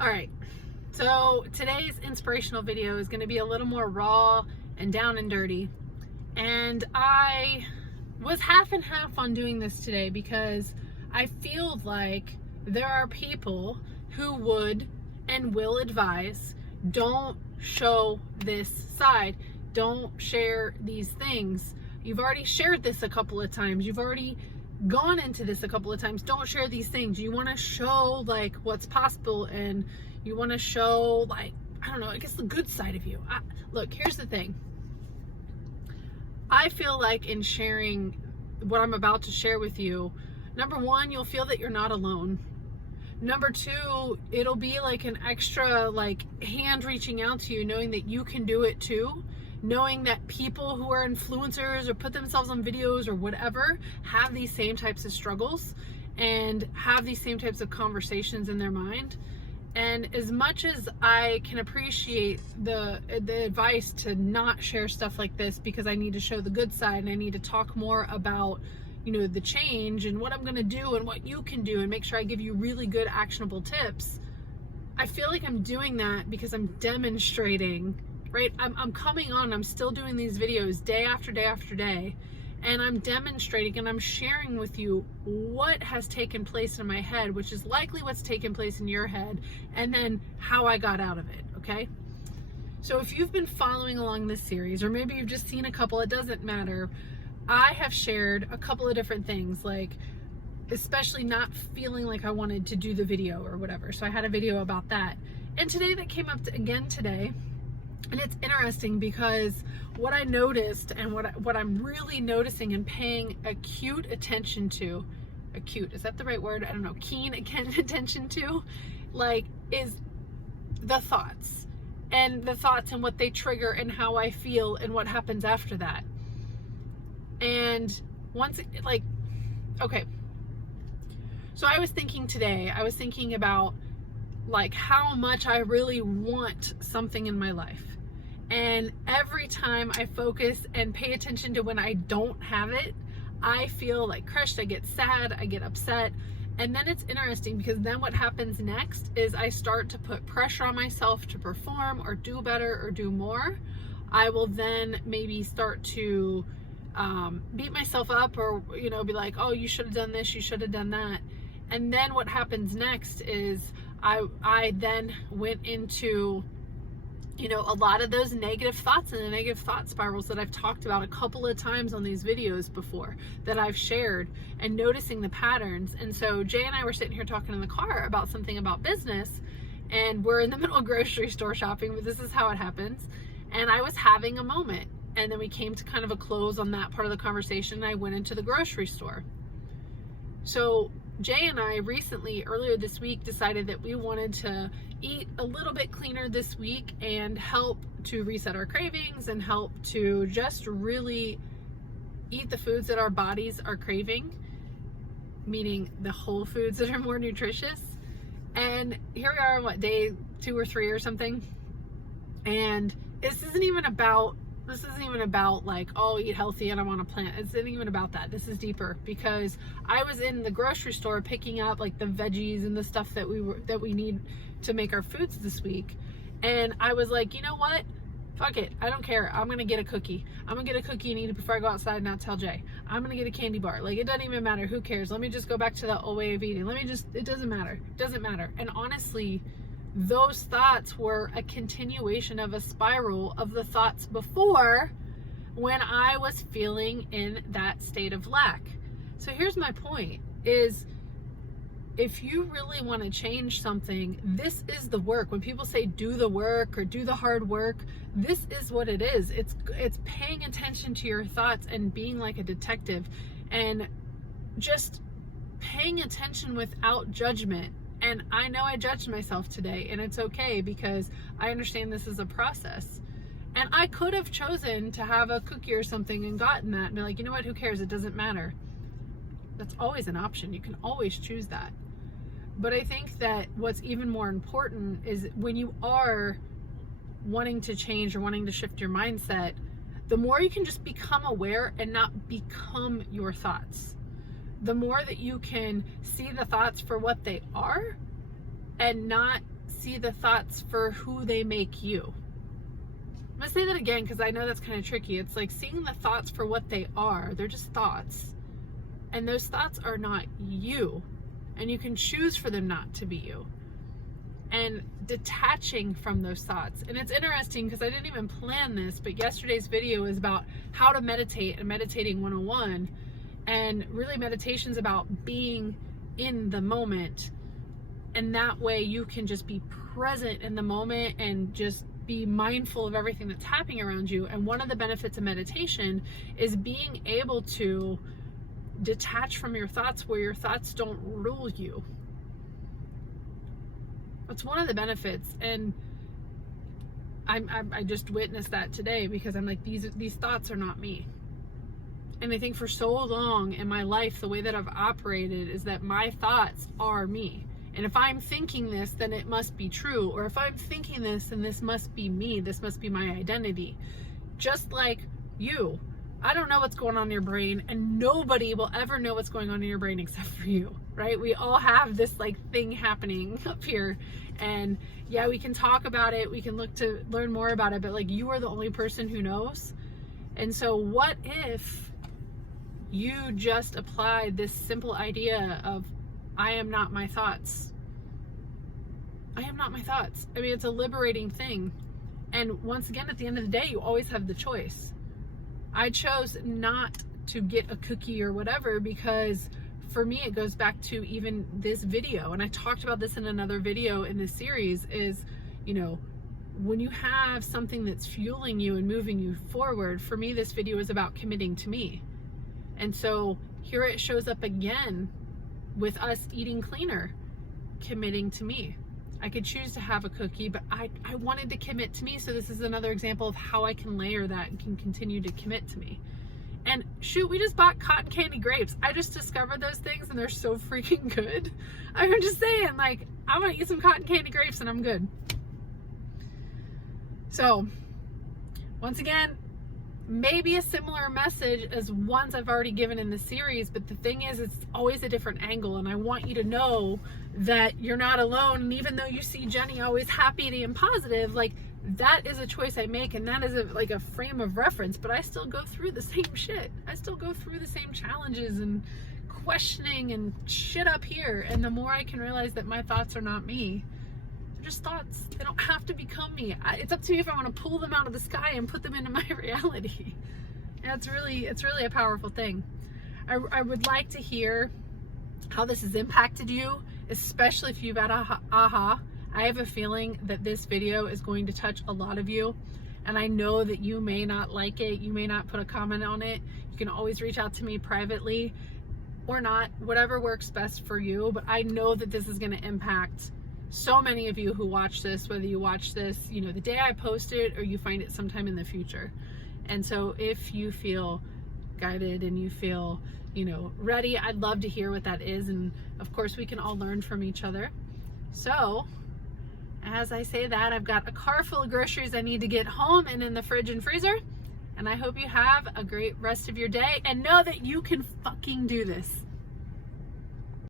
All right, so today's inspirational video is going to be a little more raw and down and dirty. And I was half and half on doing this today because I feel like there are people who would and will advise, don't show this side, don't share these things. You've already shared this a couple of times. You've already gone into this a couple of times. Don't share these things. You want to show like what's possible, and you want to show like, I don't know, I guess the good side of you. Look, here's the thing. I feel like in sharing what I'm about to share with you, number one, you'll feel that you're not alone. Number two, it'll be like an extra like hand reaching out to you, knowing that you can do it too. Knowing that people who are influencers or put themselves on videos or whatever have these same types of struggles and have these same types of conversations in their mind. And as much as I can appreciate the advice to not share stuff like this because I need to show the good side and I need to talk more about, you know, the change and what I'm going to do and what you can do and make sure I give you really good actionable tips, I feel like I'm doing that because I'm demonstrating, right? I'm coming on, I'm still doing these videos day after day after day, and I'm demonstrating and I'm sharing with you what has taken place in my head, which is likely what's taken place in your head, and then how I got out of it, okay? So if you've been following along this series, or maybe you've just seen a couple, it doesn't matter. I have shared a couple of different things, like especially not feeling like I wanted to do the video or whatever. So I had a video about that. And today that came up again today. And it's interesting because what I noticed and what I'm really noticing and paying acute attention to, acute, is that the right word? I don't know, keen attention to, like, is the thoughts. And the thoughts and what they trigger and how I feel and what happens after that. And once, like, okay. So I was thinking today, I was thinking about like how much I really want something in my life. And every time I focus and pay attention to when I don't have it, I feel like crushed, I get sad, I get upset. And then it's interesting because then what happens next is I start to put pressure on myself to perform or do better or do more. I will then maybe start to beat myself up or, you know, be like, oh, you should have done this, you should have done that. And then what happens next is I then went into, you know, a lot of those negative thoughts and the negative thought spirals that I've talked about a couple of times on these videos before that I've shared, and noticing the patterns. And so Jay and I were sitting here talking in the car about something about business, and we're in the middle of grocery store shopping, but this is how it happens. And I was having a moment, and then we came to kind of a close on that part of the conversation, and I went into the grocery store. So Jay and I recently, earlier this week, decided that we wanted to eat a little bit cleaner this week and help to reset our cravings and help to just really eat the foods that our bodies are craving, meaning the whole foods that are more nutritious. And here we are, what, day 2 or 3 or something? And this isn't even about like, oh, eat healthy and I want to plant. It's not even about that. This is deeper because I was in the grocery store picking up like the veggies and the stuff that we need to make our foods this week. And I was like, you know what? Fuck it. I don't care. I'm going to get a cookie. I'm going to get a cookie and eat it before I go outside and not tell Jay. I'm going to get a candy bar. Like, it doesn't even matter. Who cares? Let me just go back to the old way of eating. It doesn't matter. It doesn't matter. And honestly, those thoughts were a continuation of a spiral of the thoughts before when I was feeling in that state of lack. So here's my point is, if you really want to change something, this is the work. When people say do the work or do the hard work, this is what it is. It's paying attention to your thoughts and being like a detective and just paying attention without judgment. And I know I judged myself today, and it's okay because I understand this is a process. And I could have chosen to have a cookie or something and gotten that and be like, you know what, who cares? It doesn't matter. That's always an option. You can always choose that. But I think that what's even more important is when you are wanting to change or wanting to shift your mindset, the more you can just become aware and not become your thoughts. The more that you can see the thoughts for what they are and not see the thoughts for who they make you. I'm gonna say that again because I know that's kind of tricky. It's like seeing the thoughts for what they are. They're just thoughts. And those thoughts are not you. And you can choose for them not to be you. And detaching from those thoughts. And it's interesting because I didn't even plan this, but yesterday's video is about how to meditate and meditating 101. And really meditation's about being in the moment. And that way you can just be present in the moment and just be mindful of everything that's happening around you. And one of the benefits of meditation is being able to detach from your thoughts where your thoughts don't rule you. That's one of the benefits. And I just witnessed that today because I'm like, these thoughts are not me. And I think for so long in my life, the way that I've operated is that my thoughts are me. And if I'm thinking this, then it must be true. Or if I'm thinking this, then this must be me. This must be my identity. Just like you. I don't know what's going on in your brain, and nobody will ever know what's going on in your brain except for you, right? We all have this like thing happening up here. And yeah, we can talk about it. We can look to learn more about it, but like you are the only person who knows. And so what if you just applied this simple idea of I am not my thoughts. I am not my thoughts. I mean, it's a liberating thing. And once again, at the end of the day, you always have the choice. I chose not to get a cookie or whatever because for me, it goes back to even this video. And I talked about this in another video in this series is, you know, when you have something that's fueling you and moving you forward, for me, this video is about committing to me. And so here it shows up again with us eating cleaner, committing to me. I could choose to have a cookie, but I wanted to commit to me. So this is another example of how I can layer that and can continue to commit to me. And shoot, we just bought cotton candy grapes. I just discovered those things and they're so freaking good. I'm just saying, like, I'm gonna eat some cotton candy grapes and I'm good. So once again, maybe a similar message as ones I've already given in the series, but the thing is, it's always a different angle, and I want you to know that you're not alone. And even though you see Jenny always happy and positive, like that is a choice I make, and that is like a frame of reference, but I still go through the same shit. I still go through the same challenges and questioning and shit up here. And the more I can realize that my thoughts are not me, just thoughts. They don't have to become me. It's up to me if I want to pull them out of the sky and put them into my reality. And it's really a powerful thing. I would like to hear how this has impacted you, especially if you've had a aha. I have a feeling that this video is going to touch a lot of you, and I know that you may not like it. You may not put a comment on it. You can always reach out to me privately or not, whatever works best for you. But I know that this is going to impact so many of you who watch this, whether you watch this, you know, the day I post it or you find it sometime in the future. And so if you feel guided and you feel, you know, ready, I'd love to hear what that is. And of course, we can all learn from each other. So as I say that, I've got a car full of groceries I need to get home and in the fridge and freezer. And I hope you have a great rest of your day and know that you can fucking do this.